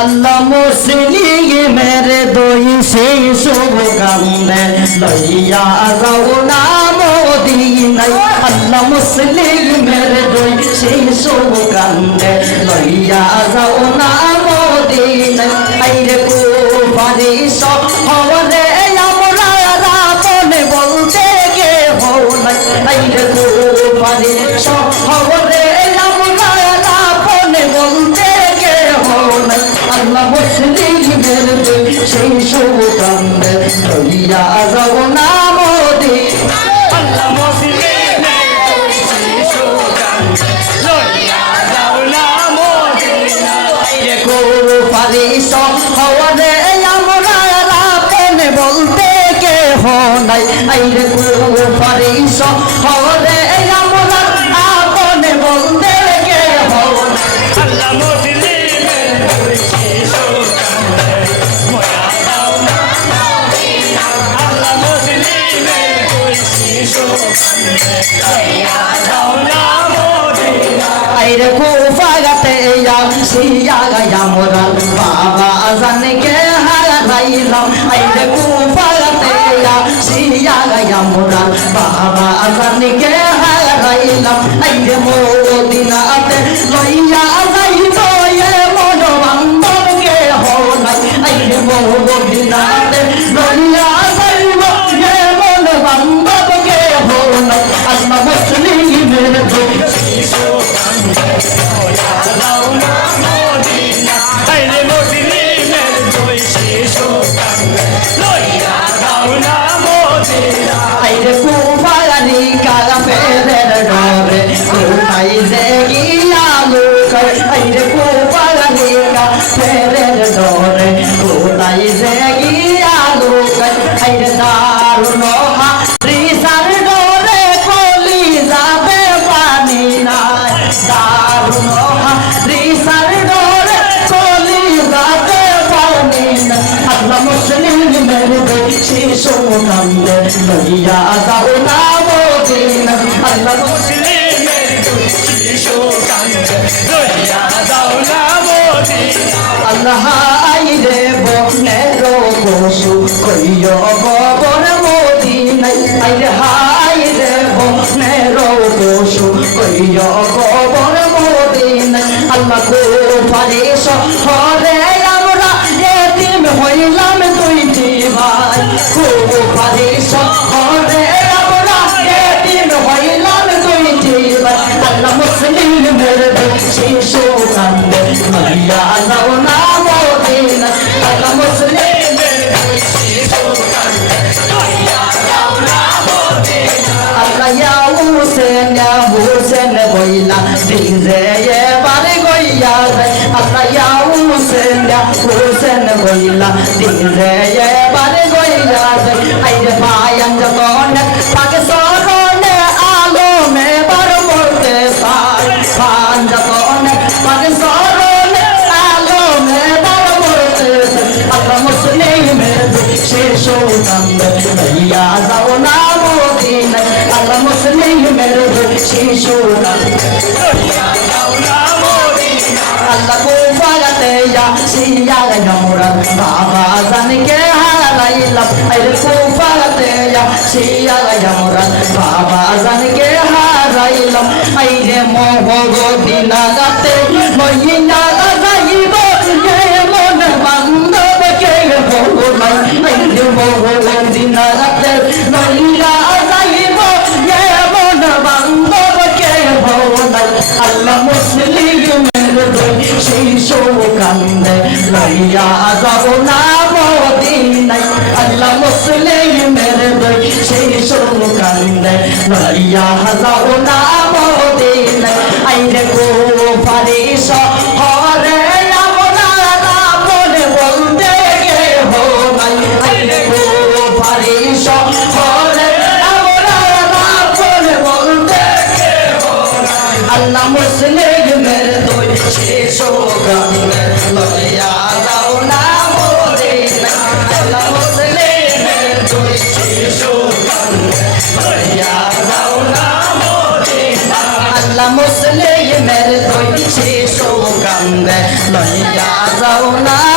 আল্লাহ মুসলিমের দুই শিশু কান্দে লইয়া যাও না মদিনায় আল্লাহ মুসলিমের দুই শিশু কান্দে লইয়া যাও না মদিনায় আইরে কুফারি শহরে আমরা রাবণ বলতে কে হও নাই আইরে কুফারি শহরে আমরা রাবণ বলতে কে হও নাই আল্লাহ মুসলিমের দুই শিশু কান্দে লইয়া যাও না মদিনায় আল্লাহ মুসলিমের দুই শিশু কান্দে লইয়া যাও না মদিনায় আইরে কুফারি শহরে আমরা রাবণ বলতে কে হও নাই আইরে কুফারি শহরে আমরা রাবণ বলতে কে হও নাই আল্লাহ মুসলিমের দুই শিশু কান্দে লইয়া যাও না মদিনায় আল্লাহ মুসলিমের দুই শিশু কান্দে লইয়া যাও না মদিনায় আইরে কুফাতে সিয়া গায়া মোরা বাবা জানকে হারাইলাম আইরে কুফাতে সিয়া গায়া মোরা বাবা জানকে হারাইলাম আইরে মদিনাতে লইয়া যাইব এ মন বান্ধবকে হও নাই আইরে মদিনাতে লইয়া যাইব এ মন বান্ধবকে হও নাই আল্লাহ মুসলিমের দুই শিশু কান্দে লইয়া যাও না মদিনায় আইরে মুসলিমের দুই শিশু কান্দে লইয়া যাও না মদিনায় আইরে কুফারি কাফেরের ডরে কোথায় যে গিয়া লুকায় আইরে কুফারি কাফেরের ডরে কোথায় যে গিয়া লুকায় আইরে দারুণ হারিসার ডরে কলি যাবে পানি নাই দারুণ হারিসার ডরে কলি যাবে পানি নাই আল্লাহ মুসলিমের দুই শিশু কান্দে লইয়া যাও না মদিনায় আল্লাহ মুসলিমের দুই শিশু কান্দে লইয়া যাও না মদিনায় আল্লাহ আইরে বনের পশু কইয় গবর মদিনায় আইরে হাইরে বনের পশু কইয় গবর মদিনায় আল্লাহ কুফারি শহরে আমরা এতিম হইলাম দুইটি ভাই কুফারি শহরে আমরা এতিম হইলাম দুইটি ভাই আল্লাহ মুসলিমের দুই শিশু কান্দে লইয়া যাও না মদিনায় আল্লাহ মুসলিমের দুই শিশু কান্দে লইয়া যাও না মদিনায় আল্লাহ ইয়া হুসেন বইলা ডিজে এবারে গইয়া যায় আল্লাহ ইয়া হুসেন বইলা ডিজে এবারে গইয়া যায় আইরে পায়ান যতন পাকে সরনে আলো মে বার মরতে সাই পান যতন পাকে সরনে আলো মে বার মরতে আল্লাহ মুসলিমের দুই শিশু কান্দে লইয়া যাও না মদিনায় আল্লাহ মুসলিমের দুই শিশু কান্দে লইয়া যাও না মদিনায় আল্লাহ কুফাতে সিয়া গায়া মোরা বাবা জানকে হারাইলাম আইরে কুফাতে সিয়া গায়া মোরা বাবা জানকে হারাইলাম আইরে মদিনাতে মহিনা যাইব এ মন বান্ধবকে হও নাই আইরে মদিনাতে লইয়া যাইব এ মন বান্ধবকে হও নাই আল্লাহ মুসলিমের দুই শিশু কান্দে লইয়া যাও না মদিনায় আল্লাহ মুসলিমের দুই শিশু কান্দে লইয়া যাও না মদিনায় আইরে কুফারি শহরে আমরা রাবণ বলতে কে হও নাই আইরে কুফারি শহরে আমরা রাবণ বলতে কে হও নাই আল্লাহ মুসলিমের দুই শিশু কান্দে লইয়া যাও না মদিনায় আল্লাহ মুসলিমের দুই শিশু কান্দে লইয়া যাও না মদিনায় আল্লাহ মুসলিমের দুই শিশু কান্দে না